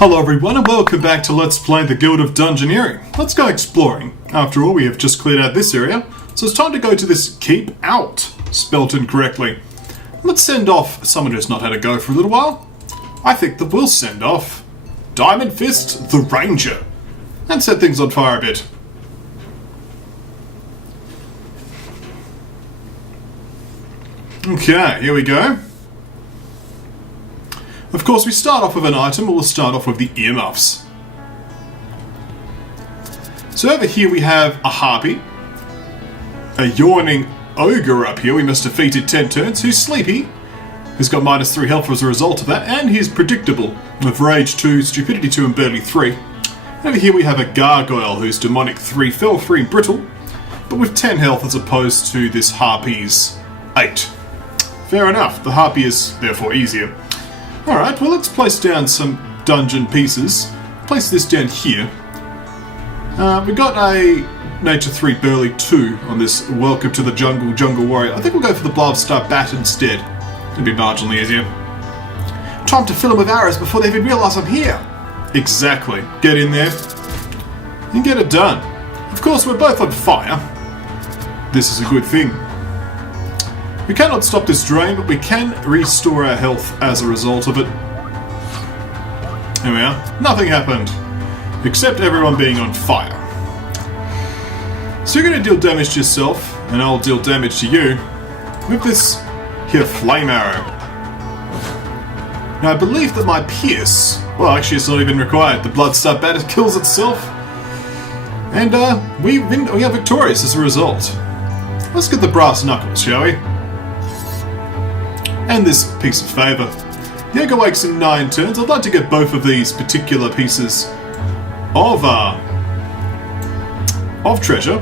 Hello everyone and welcome back to Let's Play the Guild of Dungeoneering. Let's go exploring. After all, we have just cleared out this area, so it's time to go to this Keep Out, spelt incorrectly. Let's send off someone who's not had a go for a little while. I think that we'll send off Diamond Fist the Ranger and set things on fire a bit. Okay, here we go. Of course, we start off with an item, but we'll start off with the earmuffs. So over here we have a harpy, a yawning ogre up here we must defeat in 10 turns, who's sleepy, who's got -3 health as a result of that, and he's predictable, with rage 2, stupidity 2 and burly 3. Over here we have a gargoyle who's demonic 3, fell 3 and brittle, but with 10 health as opposed to this harpy's 8. Fair enough, the harpy is therefore easier. Alright, well let's place down some dungeon pieces. Place this down here. We got a Nature 3 Burly 2 on this Welcome to the Jungle Warrior. I think we'll go for the Blavstar Bat instead. It'll be marginally easier. Time to fill them with arrows before they even realise I'm here. Exactly. Get in there and get it done. Of course, we're both on fire. This is a good thing. We cannot stop this drain, but we can restore our health as a result of it. There we are. Nothing happened, except everyone being on fire. So you're going to deal damage to yourself, and I'll deal damage to you with this here flame arrow. Now I believe that my pierce, well actually it's not even required, the Blavstar Bat kills itself, and we are victorious as a result. Let's get the brass knuckles, shall we? And this piece of favour. The ogre wakes in 9 turns. I'd like to get both of these particular pieces of treasure,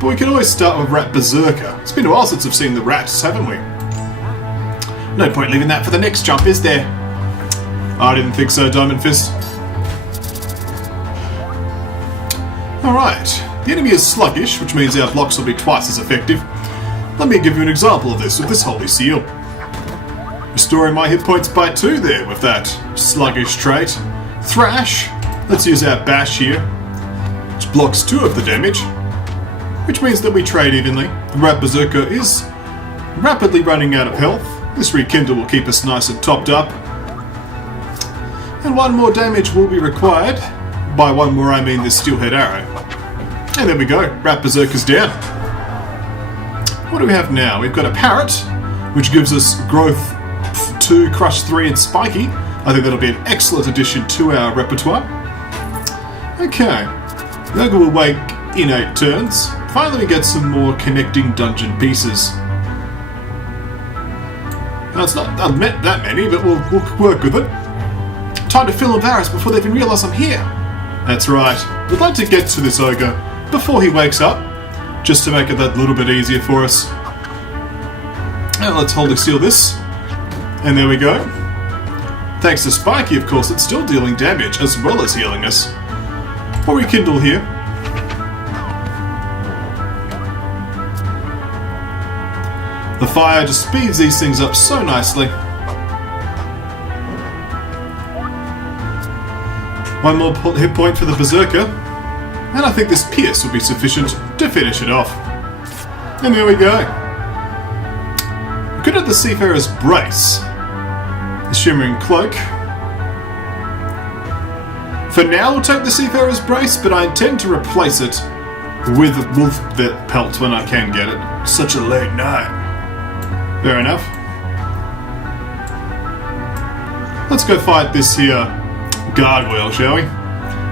but we can always start with Rat Berserker. It's been a while since I've seen the rats, haven't we? No point leaving that for the next jump, is there? I didn't think so, Diamond Fist. Alright, the enemy is sluggish, which means our blocks will be twice as effective. Let me give you an example of this with this Holy Seal. Restoring my hit points by 2 there with that sluggish trait. Thrash, let's use our bash here, which blocks 2 of the damage, which means that we trade evenly. The Rat Berserker is rapidly running out of health. This Rekindle will keep us nice and topped up. And 1 more damage will be required. By 1 more I mean this Steelhead Arrow. And there we go, Rat Berserker's down. What do we have now? We've got a Parrot, which gives us growth 2, Crush 3 and Spiky. I think that'll be an excellent addition to our repertoire. Okay, the ogre will wake in 8 turns. Finally we get some more connecting dungeon pieces. Now it's not that many, but we'll work with it. Time to fill them with arrows before they even realise I'm here. That's right, we'd like to get to this ogre before he wakes up, just to make it that little bit easier for us. Now let's Holy Seal this. And there we go. Thanks to Spiky, of course, it's still dealing damage as well as healing us. Or Rekindle here. The fire just speeds these things up so nicely. 1 more hit point for the Berserker. And I think this Pierce will be sufficient to finish it off. And there we go. Good at the Seafarer's Brace. The Shimmering Cloak. For now we'll take the Seafarer's Brace, but I intend to replace it with Wolf Pelt when I can get it. Such a late night. Fair enough. Let's go fight this here gargoyle, shall we?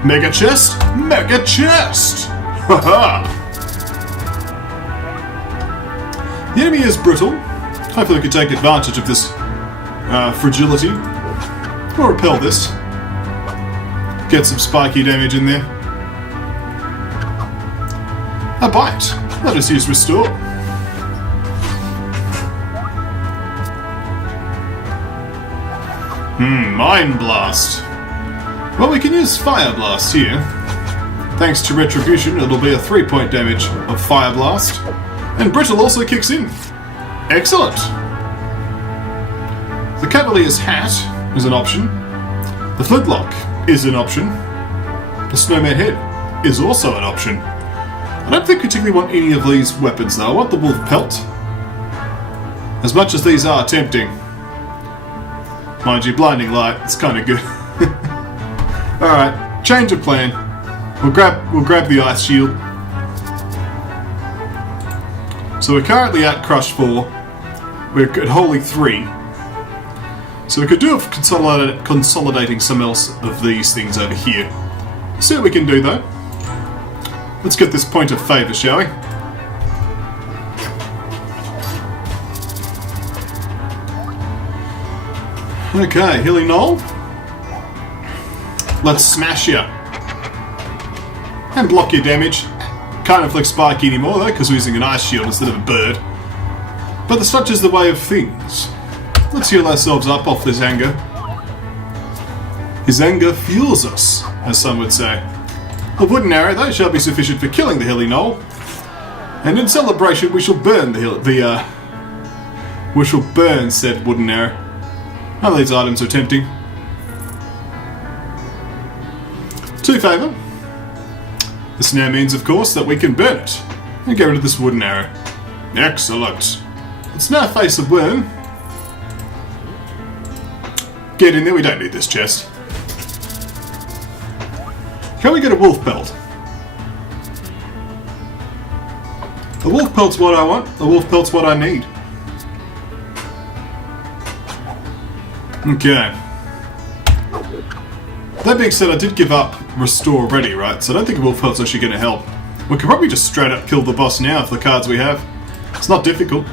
Mega Chest? Mega Chest! Haha! The enemy is brittle. Hopefully we can take advantage of this fragility. Or repel this. Get some spiky damage in there. A bite. Let us use Restore. Mind Blast. Well, we can use Fire Blast here. Thanks to Retribution, it'll be a 3-point damage of Fire Blast. And Brittle also kicks in. Excellent! The Cavalier's Hat is an option. The Flintlock is an option. The snowman head is also an option. I don't think I particularly want any of these weapons though. I want the wolf pelt. As much as these are tempting. Mind you, blinding light, it's kind of good. Alright, change of plan. We'll grab the ice shield. So we're currently at Crush 4. We're at Holy 3. So we could do with consolidating some else of these things over here. See what we can do though. Let's get this point of favour, shall we? Okay, Hilly Knoll. Let's smash you. And block your damage. Can't inflict spike anymore though, because we're using an ice shield instead of a bird. But such is the way of things. Let's heal ourselves up off this anger. His anger fuels us, as some would say. A wooden arrow, though, shall be sufficient for killing the Hilly Knoll. And in celebration, we shall burn we shall burn said wooden arrow. None of these items are tempting. To favour. This now means, of course, that we can burn it and get rid of this wooden arrow. Excellent. Let's now face a worm. Get in there, we don't need this chest. Can we get a wolf pelt? A wolf pelt's what I want, a wolf pelt's what I need. Okay. That being said, I did give up restore already, right? So I don't think a wolf pelt's actually going to help. We could probably just straight up kill the boss now with the cards we have. It's not difficult.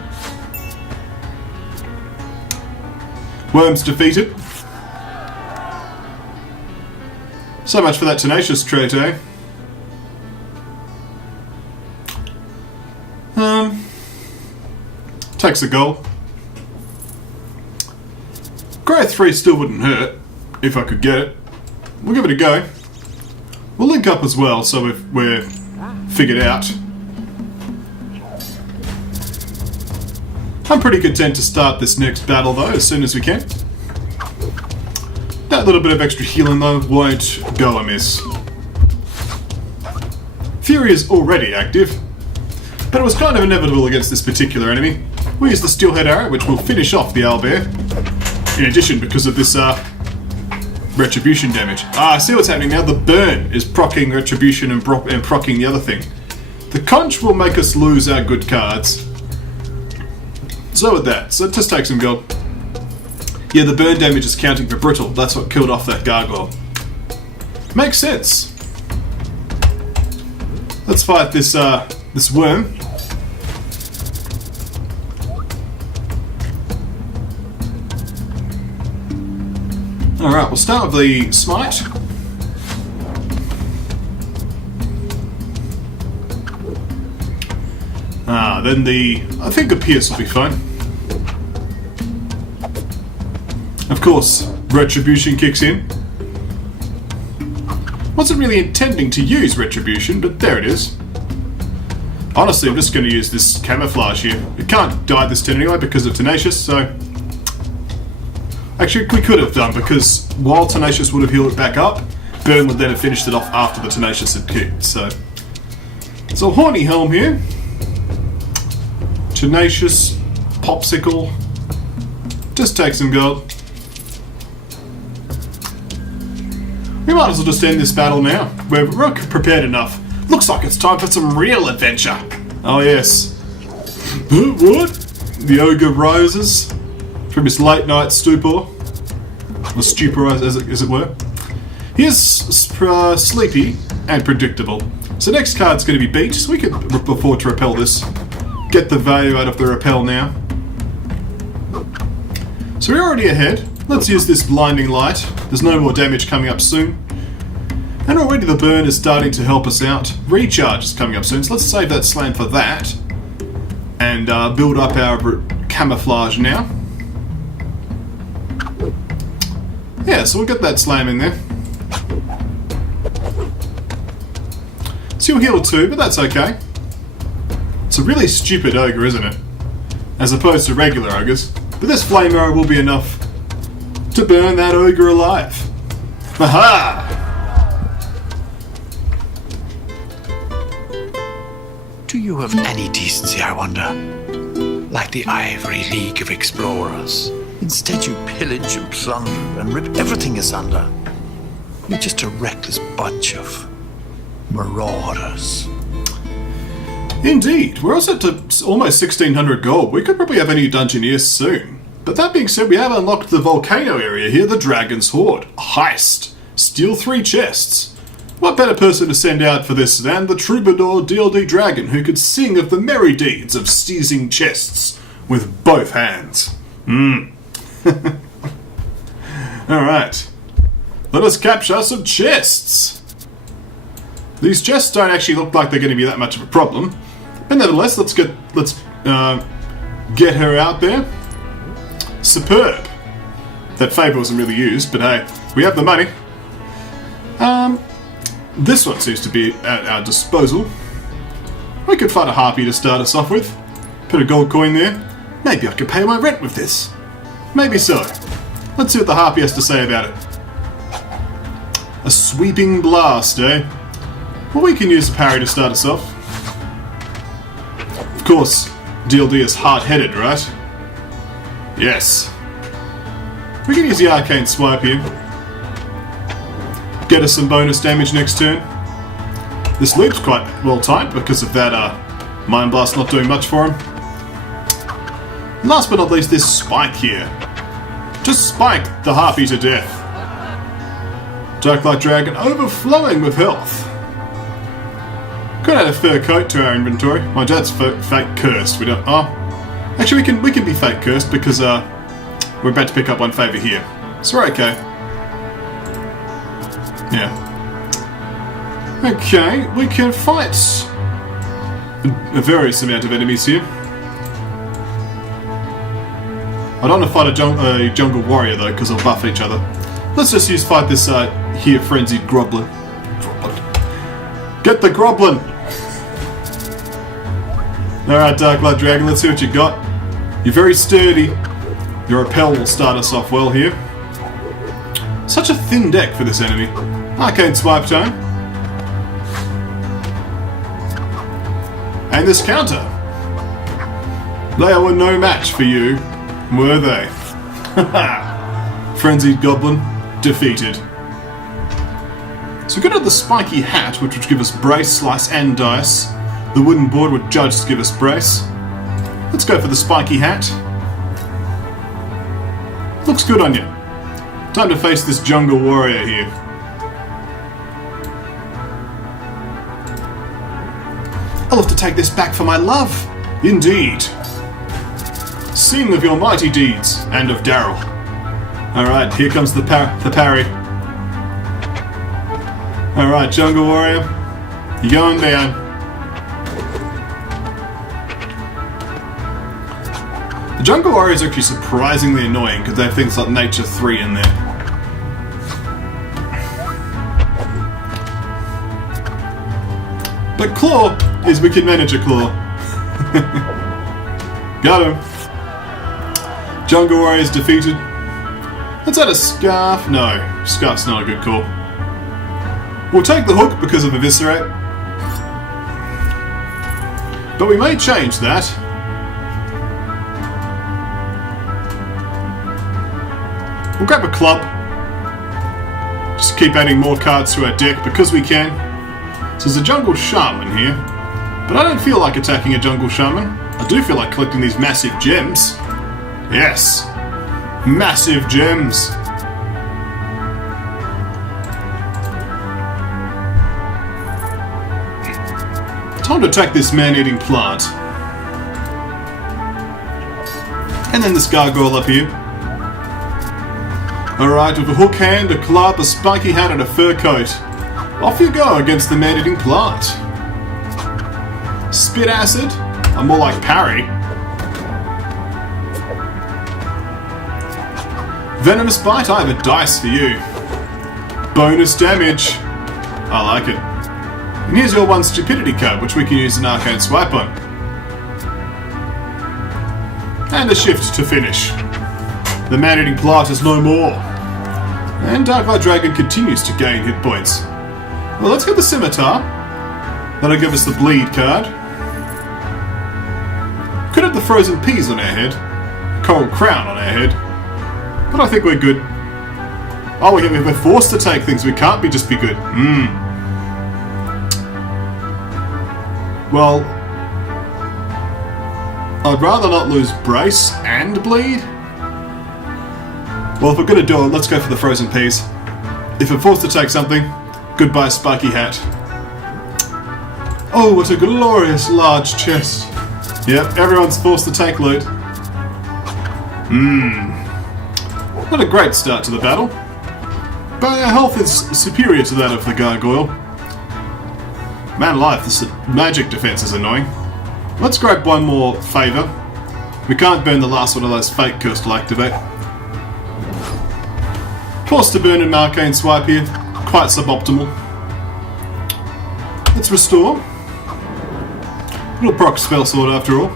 Worms defeated. So much for that tenacious trait, eh? Takes a goal. Growth 3 still wouldn't hurt, if I could get it. We'll give it a go. We'll link up as well, so we're figured out. I'm pretty content to start this next battle though, as soon as we can. That little bit of extra healing though won't go amiss. Fury is already active, but it was kind of inevitable against this particular enemy. We use the steelhead arrow, which will finish off the owlbear. In addition, because of this retribution damage. I see what's happening now. The burn is proccing retribution and proccing the other thing. The conch will make us lose our good cards. So with that, so just take some gold. Yeah, the burn damage is counting for brittle. That's what killed off that gargoyle. Makes sense. Let's fight this this worm. Alright, we'll start with the smite. Then I think the pierce will be fine. Of course, retribution kicks in. Wasn't really intending to use retribution, but there it is. Honestly, I'm just going to use this camouflage here. It can't die this turn anyway because of Tenacious, so... Actually, we could have done, because while Tenacious would have healed it back up, Burn would then have finished it off after the Tenacious had kicked, so... So, Horny Helm here. Tenacious, Popsicle. Just take some gold. We might as well just end this battle now. We're prepared enough. Looks like it's time for some real adventure. Oh yes. What? The ogre rises from his late night stupor. Or stupor as it were. He is sleepy and predictable. So next card's going to be Beach, so we can afford to repel this. Get the value out of the repel now. So we're already ahead. Let's use this blinding light. There's no more damage coming up soon. And already the burn is starting to help us out. Recharge is coming up soon, so let's save that slam for that. And build up our camouflage now. Yeah, so we'll get that slam in there. So you'll heal 2, but that's okay. It's a really stupid ogre, isn't it? As opposed to regular ogres. But this flame arrow will be enough to burn that ogre alive. Aha! Do you have any decency, I wonder? Like the Ivory League of Explorers. Instead you pillage and plunder and rip everything asunder. You're just a reckless bunch of marauders. Indeed, we're also to almost 1600 gold. We could probably have a new Dungeoneer soon. But that being said, we have unlocked the volcano area here, the Dragon's Hoard. Heist. Steal 3 chests. What better person to send out for this than the troubadour DLD dragon who could sing of the merry deeds of seizing chests with both hands. Alright. Let us capture some chests. These chests don't actually look like they're going to be that much of a problem. But nevertheless, let's get her out there. Superb. That favour wasn't really used, but hey, we have the money. This one seems to be at our disposal. We could find a harpy to start us off with. Put a gold coin there. Maybe I could pay my rent with this. Maybe so. Let's see what the harpy has to say about it. A sweeping blast, eh? Well, we can use a parry to start us off. Of course, DLD is hard-headed, right? Yes. We can use the arcane swipe here. Get us some bonus damage next turn. This loop's quite well timed because of that Mind Blast not doing much for him. Last but not least, this spike here. Just spike the harpy to death. Darklight Dragon overflowing with health. Could add a fur coat to our inventory. My dad's fake cursed. We don't. Oh, actually, we can be fake cursed because we're about to pick up one favour here, so we're okay. Yeah. Okay, we can fight a various amount of enemies here. I don't want to fight a jungle warrior though, because they'll buff each other. Let's just fight this here frenzied Groblin. Get the Groblin! Alright, Darklight Dragon, let's see what you got. You're very sturdy. Your repel will start us off well here. Such a thin deck for this enemy. Arcane swipe time. And this counter. They were no match for you, were they? Frenzied Goblin, defeated. So we could have the spiky hat, which would give us brace, slice, and dice. The wooden board would just give us brace. Let's go for the spiky hat. Looks good on you. Time to face this jungle warrior here. I'll have to take this back for my love. Indeed. Sing of your mighty deeds, and of Daryl. Alright, here comes the parry. Alright, jungle warrior. You're going down. The jungle warriors are actually surprisingly annoying because they have things like Nature 3 in there. But Claw is we can manage a Claw. Got him. Jungle warriors defeated. Let's add a Scarf. No, Scarf's not a good call. We'll take the hook because of Eviscerate. But we may change that. We'll grab a club. Just keep adding more cards to our deck because we can. So there's a jungle shaman here. But I don't feel like attacking a jungle shaman. I do feel like collecting these massive gems. Yes. Massive gems. Time to attack this man-eating plant. And then this gargoyle up here. Alright, with a hook hand, a club, a spiky hat, and a fur coat. Off you go against the man-eating plant. Spit acid? I'm more like parry. Venomous bite? I have a dice for you. Bonus damage. I like it. And here's your one stupidity card, which we can use an arcane swipe on. And a shift to finish. The man-eating plant is no more. And Dark-Eyed Dragon continues to gain hit points. Well, let's get the Scimitar. That'll give us the Bleed card. Could have the Frozen Peas on our head. Coral Crown on our head. But I think we're good. Oh, we're forced to take things. We can't just be good. Well, I'd rather not lose Brace and Bleed. Well, if we're going to do it, let's go for the Frozen Peas. If we're forced to take something, goodbye Spiky Hat. Oh, what a glorious large chest. Yep, everyone's forced to take loot. Not a great start to the battle, but our health is superior to that of the Gargoyle. Man alive, this magic defense is annoying. Let's grab one more favour. We can't burn the last one of those fake curse to activate. Force to burn an arcane swipe here, quite suboptimal. Let's restore. Little proc spell sword after all.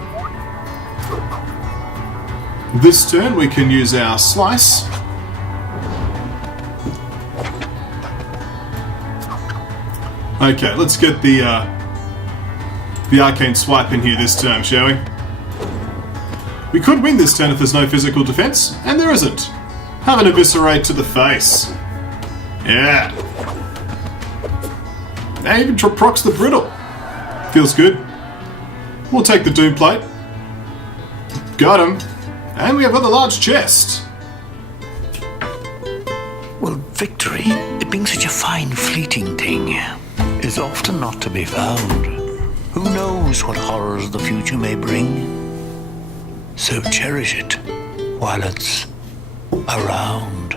This turn we can use our slice. Okay, let's get the arcane swipe in here this turn, shall we? We could win this turn if there's no physical defense, and there isn't. Have an eviscerate to the face. Yeah. And even procs the brittle. Feels good. We'll take the Doom Plate. Got him. And we have got the large chest. Well, victory, it being such a fine, fleeting thing, is often not to be found. Who knows what horrors the future may bring? So cherish it while it's around.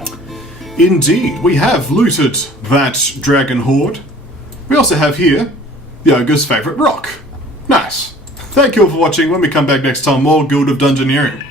Indeed, we have looted that dragon horde. We also have here the ogre's favourite rock. Nice. Thank you all for watching. When we come back next time, more Guild of Dungeoneering.